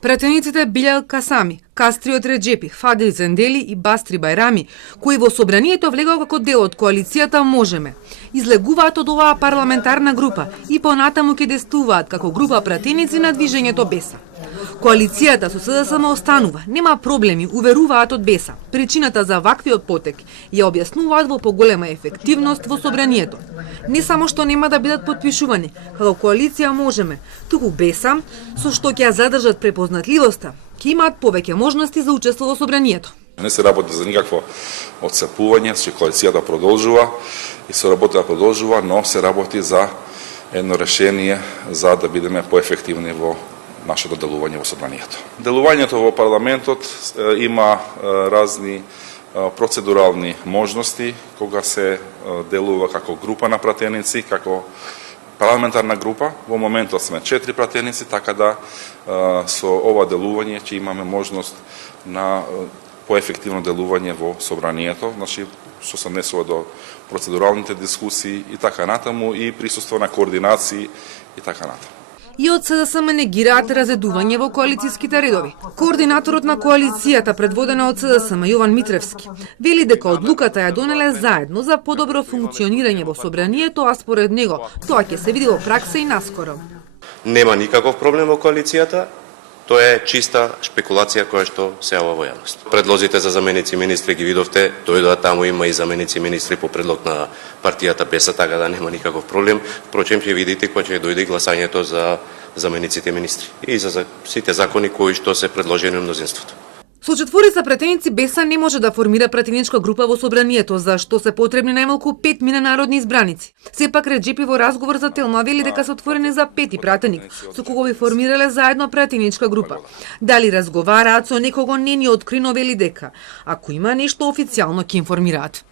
Пратениците Билјал Касами, Кастриот Реджепи, Фадил Зендели и Бастри Бајрами, кои во собранието влегоа како дел од коалицијата Можеме, излегуваат од оваа парламентарна група и понатаму ќе действуваат како група пратеници на движењето Беса. Коалицијата со СДСМ останува, нема проблеми, уверуваат од Беса. Причината за ваквиот потек ја објаснуваат во поголема ефективност во собранието. Не само што нема да бидат подпишувани како коалиција Можеме, туку Беса, со што ќе ја задржат препознатливоста, ќе имаат повеќе можности за учество во собранието. Не се работи за никакво отцепување, че коалицијата продолжува и се работа продолжува, но се работи за едно решение за да бидеме поефективни во нашето делување во собранието. Делувањето во парламентот има разни процедурални можности кога се делува како група на пратеници, како парламентарна група. Во моментот сме 4 пратеници, така да со ова делување ќе имаме можност на поефективно делување во собранието, значи што се однесува до процедуралните дискусии и така натаму и присуство на координации и така натаму. И од СДСМ негираат разедување во коалицијските редови. Координаторот на коалицијата, предводена од СДСМ, Јован Митревски, вели дека одлуката ја донеле заедно за подобро функционирање во собранието, а според него тоа ќе се види во пракса и наскоро. Нема никаков проблем во коалицијата. Тоа е чиста шпекулација која што се јава во јавност. Предлозите за заменици министри ги видовте, дојдоа таму има и заменици министри по предлог на партијата Беса, така да нема никаков проблем. Впрочем ќе видите кога ќе дојде гласањето за замениците министри и за сите закони кои што се предложени од мнозинството. Со четворица пратеници Беса не може да формира пратеничка група во собранието, за што се потребни најмалку 5 народни избраници. Сепак Реджепи во разговор за Телма вели дека се отворени за 5 пратеник, со кого би формирале заедно пратеничка група. Дали разговараат со некого не ни открино, вели дека ако има нешто официјално ќе информираат.